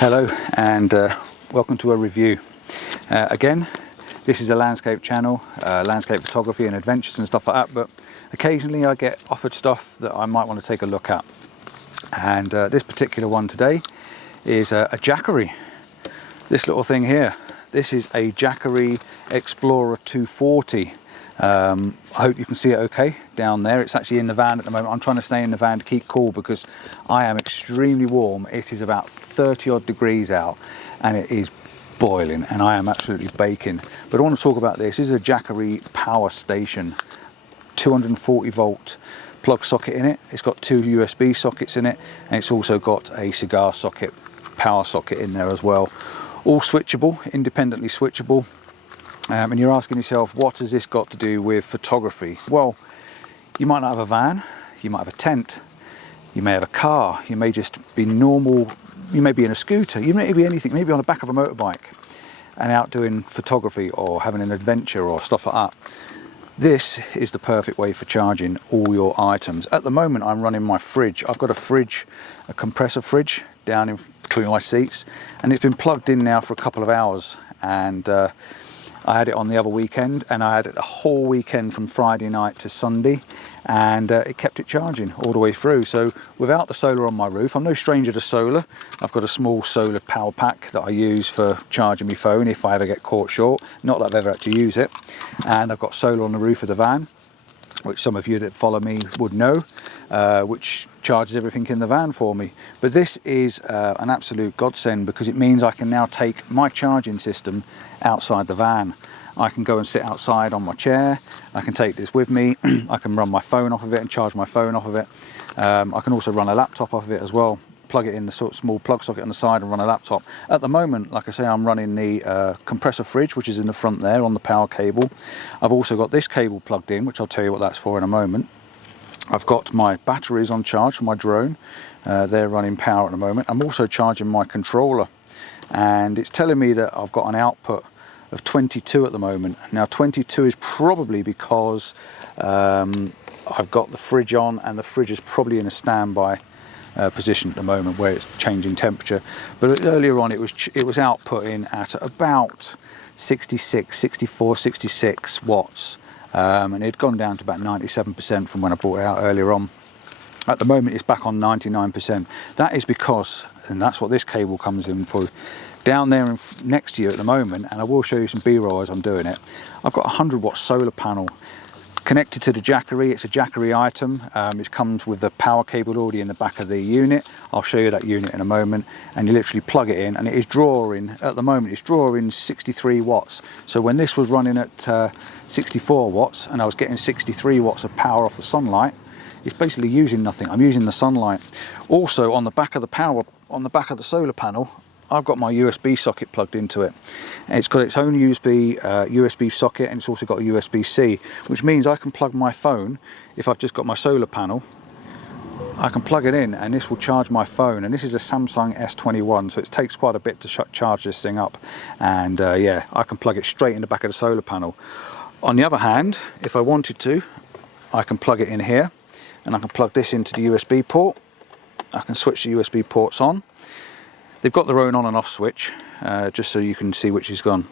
Hello and welcome to a review. Again, this is a landscape channel, landscape photography and adventures and stuff like that, but occasionally I get offered stuff that I might want to take a look at. And this particular one today is a Jackery. This little thing here, this is a Jackery Explorer 240. I hope you can see it okay down there. It's actually in the van at the moment. I'm trying to stay in the van to keep cool because I am extremely warm. It is about 30 odd degrees out and it is boiling and I am absolutely baking. But I want to talk about this. This is a Jackery power station, 240 volt plug socket in it. It's got two USB sockets in it and it's also got a cigar socket, power socket in there as well. All switchable, independently switchable. And you're asking yourself, what has this got to do with photography? Well, you might not have a van, you might have a tent, you may have a car, you may just be normal, you may be in a scooter, you may be anything, maybe on the back of a motorbike and out doing photography or having an adventure or stuff like that. This is the perfect way for charging all your items. At the moment, I'm running my fridge. I've got a fridge, a compressor fridge down in between my seats, and it's been plugged in now for a couple of hours. And I had it on the other weekend and I had it the whole weekend from Friday night to Sunday, and it kept it charging all the way through. So without the solar on my roof, I'm no stranger to solar. I've got a small solar power pack that I use for charging my phone if I ever get caught short. Not that I've ever had to use it. And I've got solar on the roof of the van, which some of you that follow me would know, which charges everything in the van for me. But this is an absolute godsend because it means I can now take my charging system outside the van. I can go and sit outside on my chair. I can take this with me. I can run my phone off of it and charge my phone off of it. I can also run a laptop off of it as well. Plug it in the sort of small plug socket on the side and run a laptop. At the moment, like I say, I'm running the compressor fridge, which is in the front there on the power cable. I've also got this cable plugged in, which I'll tell you what that's for in a moment. I've got my batteries on charge for my drone. They're running power at the moment. I'm also charging my controller, and it's telling me that I've got an output of 22 at the moment. Now 22 is probably because I've got the fridge on, and the fridge is probably in a standby position at the moment where it's changing temperature. But earlier on it was outputting at about 66, 64, 66 watts. And it had gone down to about 97% from when I brought it out earlier on. At the moment it's back on 99%. That is because, and that's what this cable comes in for, down there next to you at the moment, and I will show you some B-roll as I'm doing it, I've got a 100 watt solar panel connected to the Jackery. It's a Jackery item. It comes with the power cable already in the back of the unit. I'll show you that unit in a moment, and you literally plug it in and it is drawing, at the moment it's drawing 63 watts. So when this was running at 64 watts and I was getting 63 watts of power off the sunlight, it's basically using nothing. I'm using the sunlight. Also on the back of the power, on the back of the solar panel, I've got my USB socket plugged into it. And it's got its own USB socket, and it's also got a USB-C, which means I can plug my phone. If I've just got my solar panel, I can plug it in and this will charge my phone. And this is a Samsung S21, so it takes quite a bit to charge this thing up. And yeah, I can plug it straight in the back of the solar panel. On the other hand, if I wanted to, I can plug it in here and I can plug this into the USB port. I can switch the USB ports on. They've got their own on and off switch, just so you can see which is gone.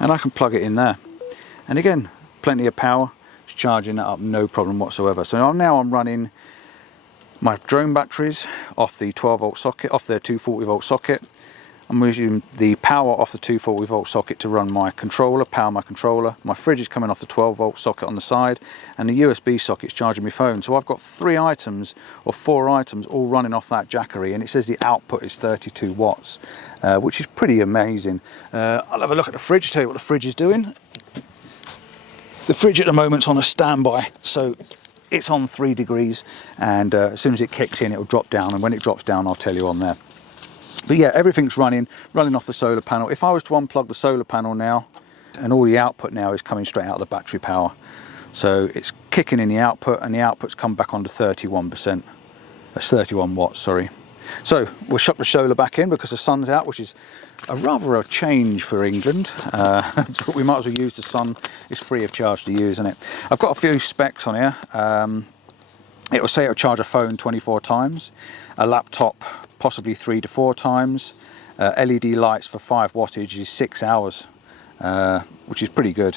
And I can plug it in there. And again, plenty of power, it's charging that up, no problem whatsoever. So now I'm running my drone batteries off the 12 volt socket, off their 240 volt socket. I'm using the power off the 240 volt socket to run my controller, power my controller. My fridge is coming off the 12 volt socket on the side, and the USB socket is charging my phone. So I've got 3 items or 4 items all running off that Jackery, and it says the output is 32 watts, which is pretty amazing. I'll have a look at the fridge, tell you what the fridge is doing. The fridge at the moment's on a standby, so it's on 3 degrees, and as soon as it kicks in, it'll drop down, and when it drops down, I'll tell you on there. But yeah, everything's running off the solar panel. If I was to unplug the solar panel now, and all the output now is coming straight out of the battery power. So it's kicking in the output, and the output's come back on to 31%. That's 31 watts, sorry. So we'll chuck the solar back in because the sun's out, which is rather a change for England. But we might as well use the sun. It's free of charge to use, isn't it? I've got a few specs on here. It will say it'll charge a phone 24 times, a laptop possibly 3 to 4 times, LED lights for 5 wattage is 6 hours, which is pretty good.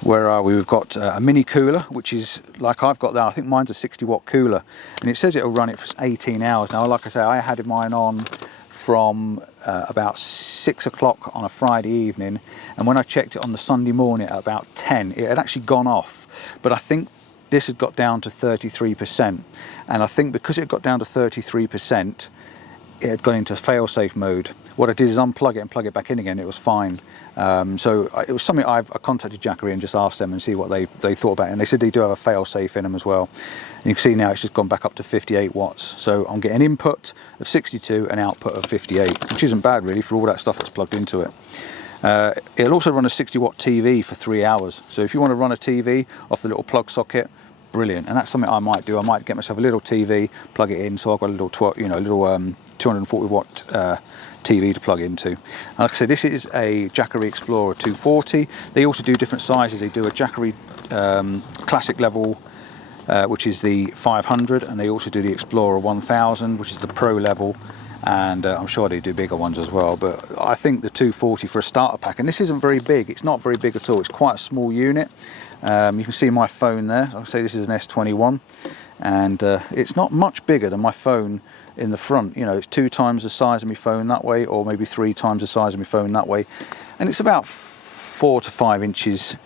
Where are we? We've got a mini cooler, which is like I've got there. I think mine's a 60-watt cooler, and it says it'll run it for 18 hours. Now, like I say, I had mine on from about 6 o'clock on a Friday evening, and when I checked it on the Sunday morning at about 10, it had actually gone off. But I think this had got down to 33%, and I think because it got down to 33%, it had gone into fail-safe mode. What I did is unplug it and plug it back in again. It was fine. So it was something I contacted Jackery and just asked them and see what they thought about it. And they said they do have a fail-safe in them as well. And you can see now it's just gone back up to 58 watts. So I'm getting input of 62 and output of 58, which isn't bad really for all that stuff that's plugged into it. It'll also run a 60-watt TV for 3 hours. So if you want to run a TV off the little plug socket, brilliant. And that's something I might do. I might get myself a little TV, plug it in, so I've got a little 240-watt TV to plug into. And like I said, this is a Jackery Explorer 240. They also do different sizes. They do a Jackery Classic level, which is the 500, and they also do the Explorer 1000, which is the Pro level. And I'm sure they do bigger ones as well, but I think the 240 for a starter pack, and this isn't very big, it's not very big at all, it's quite a small unit. You can see my phone there. I'll say this is an S21, and it's not much bigger than my phone in the front. You know, it's 2 times the size of my phone that way, or maybe 3 times the size of my phone that way, and it's about 4 to 5 inches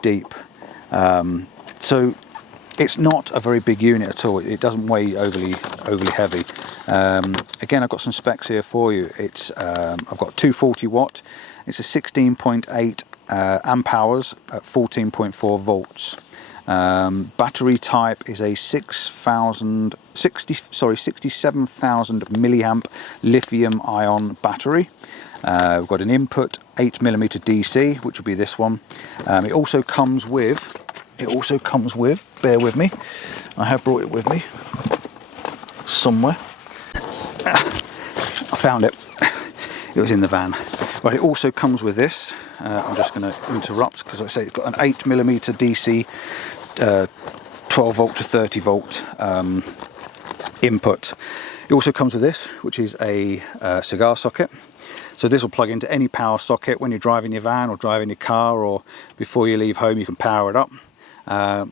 deep. So it's not a very big unit at all. It doesn't weigh overly heavy. Again, I've got some specs here for you. It's I've got 240 watt. It's a 16.8 amp hours at 14.4 volts. Battery type is a 67,000 milliamp lithium ion battery. We've got an input 8mm DC, which will be this one. It also comes with, bear with me, I have brought it with me somewhere. I found it. It was in the van. Right, it also comes with this. I'm just going to interrupt because I say it's got an 8mm DC 12 volt to 30 volt input. It also comes with this, which is a cigar socket. So this will plug into any power socket when you're driving your van or driving your car, or before you leave home you can power it up.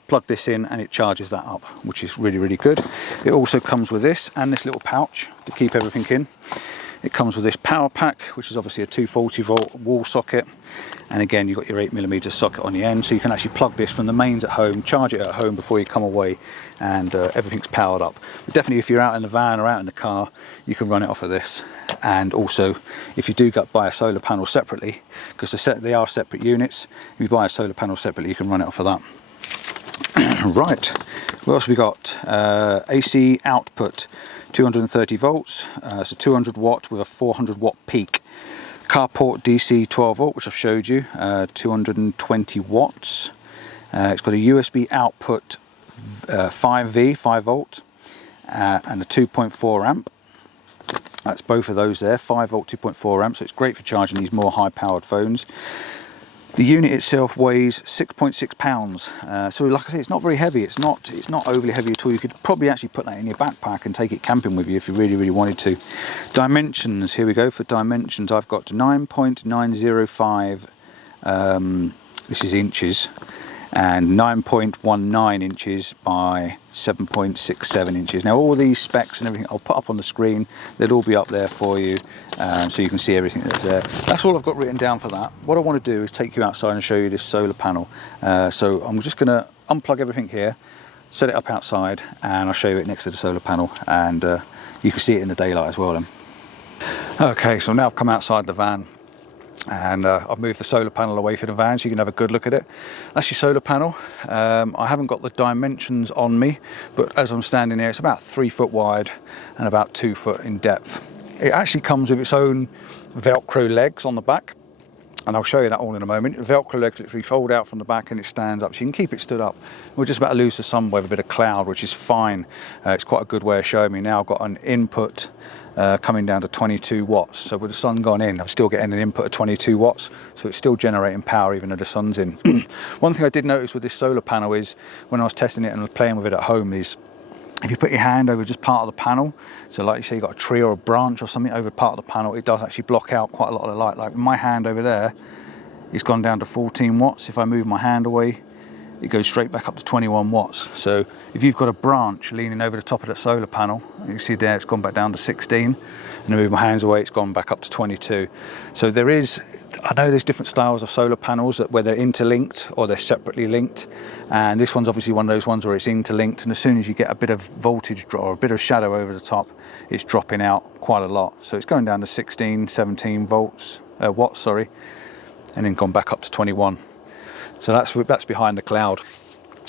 Plug this in and it charges that up, which is really good. It also comes with this and this little pouch to keep everything in. It comes with this power pack, which is obviously a 240 volt wall socket, and again you've got your 8mm socket on the end, so you can actually plug this from the mains at home, charge it at home before you come away, and everything's powered up. But definitely if you're out in the van or out in the car, you can run it off of this. And also if you do buy a solar panel separately, because they are separate units, if you buy a solar panel separately you can run it off of that. Right, what else have we got? AC output 230 volts, so 200 watt with a 400 watt peak. Carport DC 12 volt, which I've showed you, 220 watts. It's got a USB output 5 volt, and a 2.4 amp. That's both of those there, 5 volt, 2.4 amp, so it's great for charging these more high powered phones. The unit itself weighs 6.6 pounds, so like I say, it's not very heavy. It's not overly heavy at all. You could probably actually put that in your backpack and take it camping with you if you really wanted to. Dimensions, here we go for dimensions. I've got 9.905, this is inches, and 9.19 inches by 7.67 inches. Now all these specs and everything I'll put up on the screen. They'll all be up there for you, so you can see everything that's there. That's all I've got written down for that. What I want to do is take you outside and show you this solar panel. So I'm just going to unplug everything here, set it up outside, and I'll show you it next to the solar panel, and you can see it in the daylight as well then. Okay, so now I've come outside the van, and I've moved the solar panel away from the van so you can have a good look at it. That's your solar panel. I haven't got the dimensions on me, but as I'm standing here, it's about 3 foot wide and about 2 foot in depth. It actually comes with its own Velcro legs on the back, and I'll show you that all in a moment. The Velcro legs literally fold out from the back and it stands up, so you can keep it stood up. We're just about to lose the sun with a bit of cloud, which is fine. It's quite a good way of showing me. Now I've got an input coming down to 22 watts. So with the sun gone in, I'm still getting an input of 22 watts. So it's still generating power even though the sun's in. One thing I did notice with this solar panel is when I was testing it and playing with it at home is if you put your hand over just part of the panel, so like you say you've got a tree or a branch or something over part of the panel, it does actually block out quite a lot of the light. Like my hand over there, it's gone down to 14 watts. If I move my hand away, it goes straight back up to 21 watts. So if you've got a branch leaning over the top of the solar panel, you can see there it's gone back down to 16, and I move my hands away, it's gone back up to 22. So there is, I know there's different styles of solar panels that where they're interlinked or they're separately linked, and this one's obviously one of those ones where it's interlinked, and as soon as you get a bit of voltage drop or a bit of shadow over the top, it's dropping out quite a lot. So it's going down to 16, 17 watts, and then gone back up to 21. So that's behind the cloud.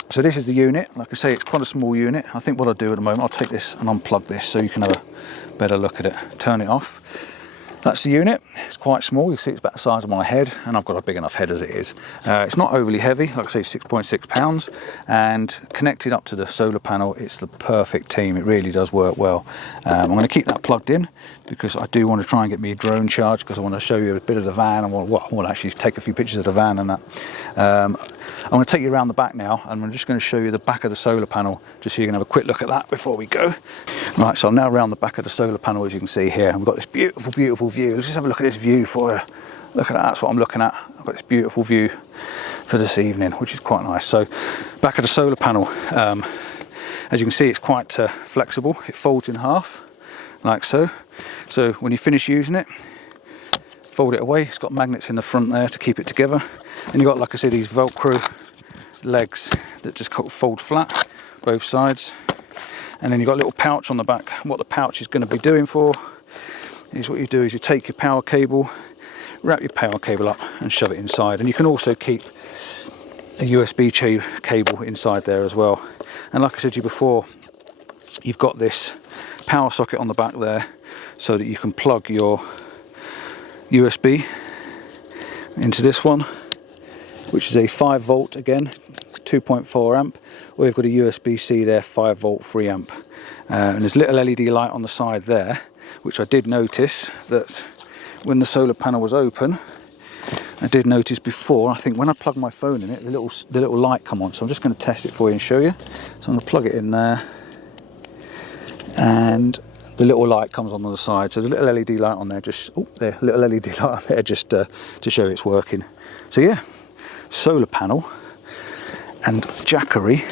So this is the unit. Like I say, it's quite a small unit. I think what I'll do at the moment, I'll take this and unplug this so you can have a better look at it. Turn it off. That's the unit. It's quite small. You see it's about the size of my head, and I've got a big enough head as it is. It's not overly heavy. Like I say, 6.6 pounds, and connected up to the solar panel, it's the perfect team. It really does work well. I'm going to keep that plugged in because I do want to try and get me a drone charge, because I want to show you a bit of the van. I want to actually take a few pictures of the van and that. I'm going to take you around the back now, and I'm just going to show you the back of the solar panel, just so you can have a quick look at that before we go. Right, so I'm now around the back of the solar panel, as you can see here, and we've got this beautiful, beautiful view. Let's just have a look at this view for you. Look at that, that's what I'm looking at. I've got this beautiful view for this evening, which is quite nice. So, back of the solar panel, as you can see, it's quite flexible. It folds in half, like so. So when you finish using it, fold it away. It's got magnets in the front there to keep it together. And you've got, like I say, these Velcro legs that just fold flat, both sides. And then you've got a little pouch on the back. What the pouch is going to be doing for is, what you do is you take your power cable, wrap your power cable up and shove it inside. And you can also keep a USB cable inside there as well. And like I said to you before, you've got this power socket on the back there so that you can plug your USB into this one, which is a 5 volt again, 2.4 amp, or you've got a USB-C there, 5 volt 3 amp. And there's a little LED light on the side there, which I did notice that when the solar panel was open, I did notice before, I think when I plugged my phone in it, the little light come on. So I'm just going to test it for you and show you. So I'm going to plug it in there, and the little light comes on the side. So the little LED light on there, little LED light on there just to show it's working. So yeah, solar panel and Jackery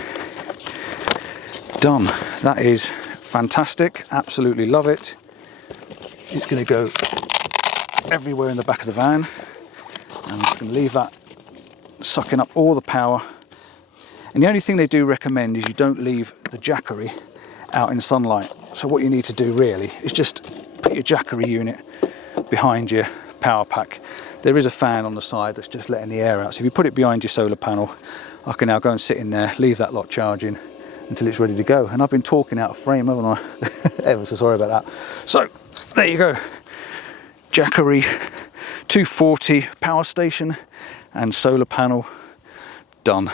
done. That is fantastic, absolutely love it. It's going to go everywhere in the back of the van, and I'm just going to leave that sucking up all the power. And the only thing they do recommend is you don't leave the Jackery out in sunlight. So what you need to do really is just put your Jackery unit behind your power pack. There is a fan on the side that's just letting the air out. So if you put it behind your solar panel, I can now go and sit in there, leave that lot charging until it's ready to go. And I've been talking out of frame, haven't I? Ever so sorry about that. So there you go. Jackery 240 power station and solar panel done.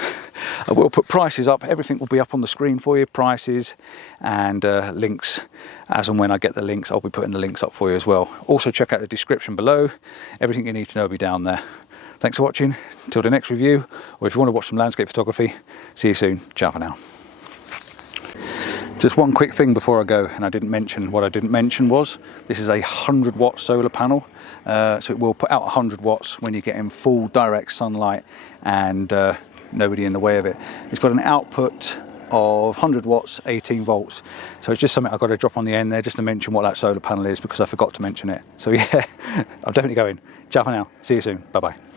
I will put prices up. Everything will be up on the screen for you, prices and links. As and when I get the links, I'll be putting the links up for you as well. Also check out the description below. Everything you need to know will be down there. Thanks for watching. Until the next review, or if you want to watch some landscape photography, see you soon. Ciao for now. Just one quick thing before I go, and what I didn't mention was this is a 100-watt solar panel, so it will put out 100 watts when you get in full direct sunlight and nobody in the way of it. It's got an output of 100 watts, 18 volts. So it's just something I've got to drop on the end there just to mention what that solar panel is, because I forgot to mention it. So yeah, I'm definitely going. Ciao for now. See you soon. Bye bye.